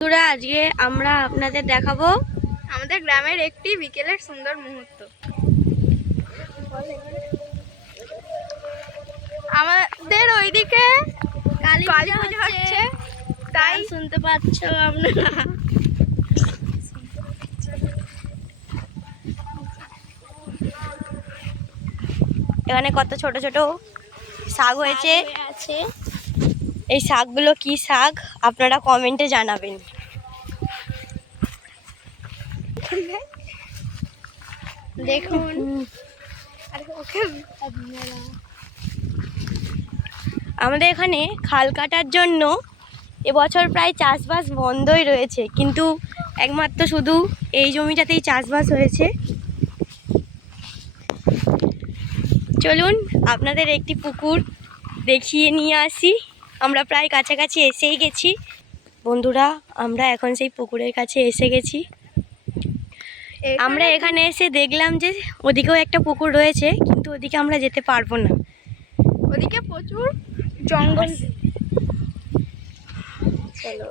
বন্ধুরা, আজকে আমরা আপনাদের দেখাবো আমাদের গ্রামের একটি বিকেলের সুন্দর মুহূর্ত। আমাদের ওইদিকে কালী পুজো হচ্ছে, তাই শুনতে পাচ্ছ আপনারা। এখানে কত ছোট ছোট শাক হয়েছে। এই শাকগুলো কি শাক আপনারা কমেন্টে জানাবেন। দেখুন আমাদের এখানে খাল কাটার জন্য এবছর প্রায় চাষবাস বন্ধই রয়েছে, কিন্তু একমাত্র শুধু এই জমিটাতেই চাষবাস হয়েছে। চলুন আপনাদের একটি পুকুর দেখিয়ে নিয়ে আসি। আমরা প্রায় কাছাকাছি এসেই গেছি বন্ধুরা, আমরা এখন সেই পুকুরের কাছে এসে গেছি। আমরা এখানে এসে দেখলাম যে ওদিকেও একটা পুকুর রয়েছে, কিন্তু ওদিকে আমরা যেতে পারবো না, ওদিকে প্রচুর জঙ্গল। চলো।